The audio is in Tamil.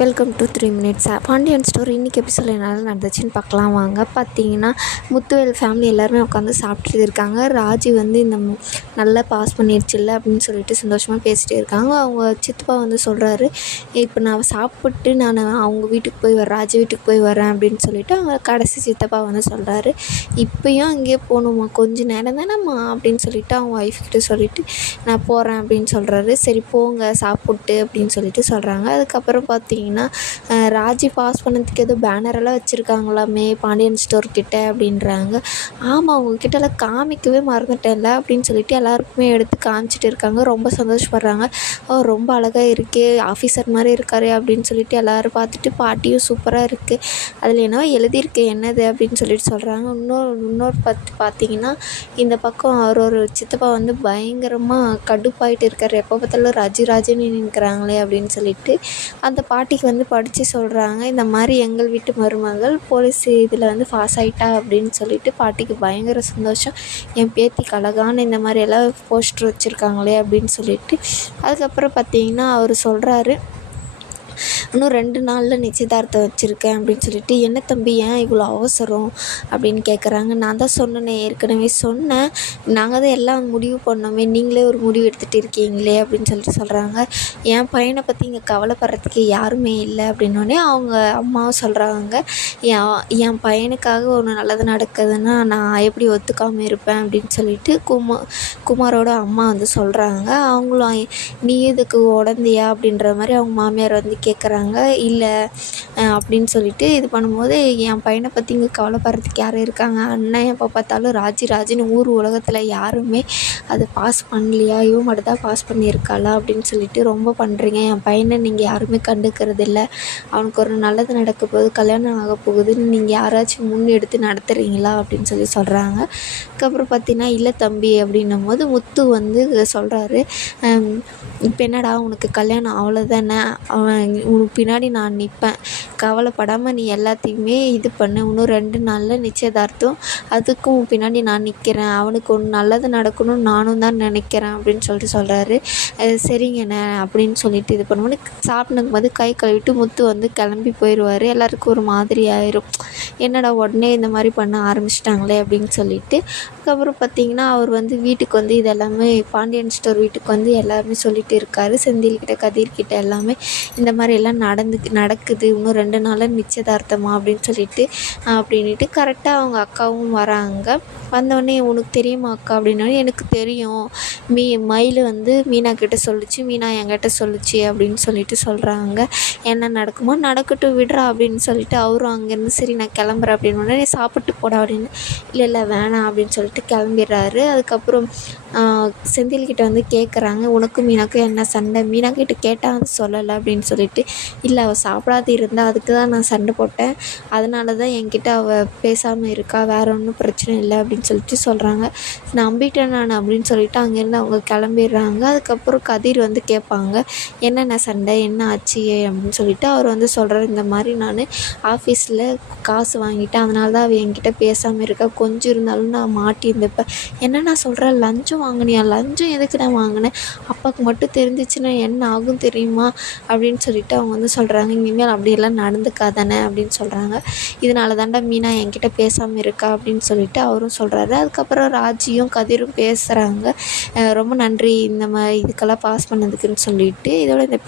Welcome to 3 minutes Pandian story. இன்றைக்கி எபிசோட் என்னால் நடந்துச்சுன்னு பார்க்கலாம் வாங்க. பார்த்தீங்கன்னா முத்துவேல் ஃபேமிலி எல்லாருமே உட்காந்து சாப்பிட்டுட்டு இருக்காங்க. ராஜி வந்து நல்லா பாஸ் பண்ணிடுச்சுல்ல அப்படின்னு சொல்லிட்டு சந்தோஷமாக பேசிகிட்டே இருக்காங்க. அவங்க சித்தப்பா வந்து சொல்கிறாரு, இப்போ நான் சாப்பிட்டு நான் அவங்க வீட்டுக்கு போய் வரேன், ராஜி வீட்டுக்கு போய் வரேன் அப்படின்னு சொல்லிட்டு அவங்க கடைசி சித்தப்பா வந்து சொல்கிறாரு. இப்போயும் அங்கேயே போகணுமா, கொஞ்சம் நேரம் தானேம்மா அப்படின்னு சொல்லிட்டு அவங்க ஒய்ஃப்கிட்ட சொல்லிவிட்டு நான் போகிறேன் அப்படின்னு சொல்கிறாரு. சரி போங்க சாப்பிட்டு அப்படின்னு சொல்லிட்டு சொல்கிறாங்க. அதுக்கப்புறம் பார்த்தீங்கன்னா ராஜி பாஸ் பண்ணதுக்கு ஏதோ பேனரெல்லாம் வச்சுருக்காங்களாமே பாண்டியன் ஸ்டோர் கிட்ட அப்படின்றாங்க. ஆமாம், அவங்கக்கிட்டலாம் காமிக்கவே மறந்துட்டேன்ல அப்படின்னு சொல்லிட்டு எல்லாருக்குமே எடுத்து காமிச்சிட்டு இருக்காங்க. ரொம்ப சந்தோஷப்படுறாங்க. ரொம்ப அழகாக இருக்கே, ஆஃபீஸர் மாதிரி இருக்காரு அப்படின்னு சொல்லிட்டு எல்லோரும் பார்த்துட்டு பாட்டியும் சூப்பராக இருக்குது, அதில் என்னவோ எழுதியிருக்கு என்னது அப்படின்னு சொல்லிட்டு சொல்கிறாங்க. இன்னொரு பார்த்தீங்கன்னா இந்த பக்கம் ஒரு சித்தப்பா வந்து பயங்கரமாக கடுப்பாயிட்டு இருக்கார். எப்போ பார்த்தாலும் ராஜின்னு நிற்கிறாங்களே அப்படின்னு சொல்லிட்டு அந்த பாட்டிக்கு வந்து படித்து சொல்கிறாங்க. இந்த மாதிரி எங்கள் வீட்டு மருமகள் போலீஸ் இதில் வந்து பாஸ் ஆகிட்டா அப்படின்னு சொல்லிட்டு பாட்டிக்கு பயங்கர சந்தோஷம். என் பேத்திக்கு அழகான இந்த மாதிரி எல்லாம் போஸ்டர் வச்சுருக்காங்களே அப்படின்னு சொல்லிட்டு. அதுக்கப்புறம் பார்த்தீங்கன்னா அவர் சொல்கிறாரு, இன்னும் 2 நாளில் நிச்சயதார்த்தம் வச்சுருக்கேன் அப்படின்னு சொல்லிட்டு. என்ன தம்பி ஏன் இவ்வளோ அவசரம் அப்படின்னு கேட்குறாங்க. நான் தான் சொன்னேனே, ஏற்கனவே சொன்னேன், நாங்கள் தான் எல்லாம் முடிவு பண்ணோமே, நீங்களே ஒரு முடிவு எடுத்துகிட்டு இருக்கீங்களே அப்படின்னு சொல்லிட்டு சொல்கிறாங்க. என் பையனை பற்றி இங்கே கவலைப்படுறதுக்கு யாருமே இல்லை அப்படின்னோடனே அவங்க அம்மாவும் சொல்கிறாங்க, என் பையனுக்காக ஒன்று நல்லது நடக்குதுன்னா நான் எப்படி ஒத்துக்காமல் இருப்பேன் அப்படின்னு சொல்லிட்டு குமாரோட அம்மா வந்து சொல்கிறாங்க. அவங்களும் நீ எதுக்கு உடந்தியா அப்படின்ற மாதிரி அவங்க மாமியார் வந்து கேட்குறாங்க. இல்லை அப்படின்னு சொல்லிட்டு இது பண்ணும்போது, என் பையனை பற்றி இங்கே கவலைப்படுறதுக்கு யாரும் இருக்காங்க, அண்ணன் எப்போ பார்த்தாலும் ராஜின்னு ஊர் உலகத்தில் யாருமே அதை பாஸ் பண்ணலையா, இவன் மட்டும் தான் பாஸ் பண்ணியிருக்காளா அப்படின்னு சொல்லிட்டு ரொம்ப பண்ணுறீங்க. என் பையனை நீங்கள் யாருமே கண்டுக்கிறது இல்லை, அவனுக்கு ஒரு நல்லது நடக்க போகுது, கல்யாணம் ஆக போகுதுன்னு நீங்கள் யாராச்சும் எடுத்து நடத்துகிறீங்களா அப்படின்னு சொல்கிறாங்க. அதுக்கப்புறம் பார்த்தீங்கன்னா இல்லை தம்பி அப்படின்னும் போது முத்து வந்து சொல்கிறாரு, இப்போ என்னடா உனக்கு கல்யாணம் அவ்வளோதானே, உனக்கு பின்னாடி நான் நிற்பேன், கவலைப்படாமல் நீ எல்லாத்தையுமே இது பண்ணு, இன்னும் 2 நாளில் நிச்சயதார்த்தம், அதுக்கும் பின்னாடி நான் நிற்கிறேன், அவனுக்கு ஒன்று நல்லது நடக்கணும்னு நானும் தான் நினைக்கிறேன் அப்படின்னு சொல்லிட்டு சொல்கிறாரு. சரிங்கண்ணே அப்படின்னு சொல்லிட்டு இது பண்ணும்போது சாப்பிடுக்கும் போது கை கழுவிட்டு முத்து வந்து கிளம்பி போயிடுவார். எல்லாருக்கும் ஒரு மாதிரி ஆயிரும், என்னடா உடனே இந்த மாதிரி பண்ண ஆரம்பிச்சிட்டாங்களே அப்படின்னு சொல்லிட்டு. அதுக்கப்புறம் பார்த்திங்கன்னா அவர் வந்து வீட்டுக்கு வந்து இதெல்லாமே பாண்டியன் ஸ்டோர் வீட்டுக்கு வந்து எல்லாருமே சொல்லிட்டு இருக்காரு. செந்தில்கிட்ட கதிர்கிட்ட எல்லாமே இந்த மாதிரி எல்லாம் நடக்குது, இன்னும் 2 நாளில் நிச்சயதார்த்தமா அப்படின்னு சொல்லிட்டு அப்படின்ட்டு கரெக்டாக அவங்க அக்காவும் வராங்க. வந்தோடனே உனக்கு தெரியுமா அக்கா அப்படின்னோடனே எனக்கு தெரியும், மயில் வந்து மீனா கிட்ட சொல்லிச்சு, மீனா என்கிட்ட சொல்லிச்சு அப்படின்னு சொல்லிட்டு சொல்கிறாங்க. என்ன நடக்குமோ நடக்கட்டும் விடுறா அப்படின்னு சொல்லிட்டு அவரும் அங்கேருந்து சரி நான் கிளம்புறேன் அப்படின்னு நீ சாப்பிட்டு போடா அப்படின்னு. இல்லை வேணாம் அப்படின்னு சொல்லிட்டு கிளம்பிடுறாரு. அதுக்கப்புறம் செந்தில்கிட்ட வந்து கேட்குறாங்க, உனக்கும் மீனாக்கும் என்ன சண்டை, மீனா கிட்ட கேட்டால் அது சொல்லலை அப்படின்னு சொல்லிட்டு. இல்லை அவள் சாப்பிடாது இருந்தால் அதுக்கு தான் நான் சண்டை போட்டேன், அதனால தான் என்கிட்ட அவள் பேசாமல் இருக்கா, வேறு ஒன்றும் பிரச்சனை இல்லை அப்படின்னு சொல்லிட்டு சொல்கிறாங்க. நம்பிட்டேன் நான் அப்படின்னு சொல்லிட்டு அங்கேருந்து அவங்க கிளம்பிடுறாங்க. அதுக்கப்புறம் கதிர் வந்து கேட்பாங்க, என்னென்ன சண்டை என்ன ஆச்சு அப்படின்னு சொல்லிட்டு. அவர் வந்து சொல்கிறார், இந்த மாதிரி நான் ஆஃபீஸில் காசு வாங்கிட்டேன், அதனால தான் அவள் என்கிட்ட பேசாமல் இருக்கா, கொஞ்சம் இருந்தாலும் நான் மாட்டியிருந்தப்பேன். என்ன நான் சொல்கிறேன், லஞ்சம் வாங்கினியா, லஞ்சம் எதுக்கு நான் வாங்கினேன், அப்பாவுக்கு மட்டும் தெரிஞ்சிச்சுன்னா என்ன ஆகும் தெரியுமா அப்படின்னு சொல்லிட்டு அவங்க வந்து சொல்கிறாங்க. இனிமேல் அப்படியெல்லாம் நடந்துக்காதானே அப்படின்னு சொல்கிறாங்க. இதனால தாண்டா மீனா என்கிட்ட பேசாமல் இருக்கா அப்படின்னு சொல்லிட்டு அவரும் சொல்கிறாரு. அதுக்கப்புறம் ராஜியும் கதிரும் பேசுகிறாங்க, ரொம்ப நன்றி இந்த மாதிரி இதுக்கெல்லாம் பாஸ் பண்ணதுக்குன்னு சொல்லிட்டு. இதோட இந்த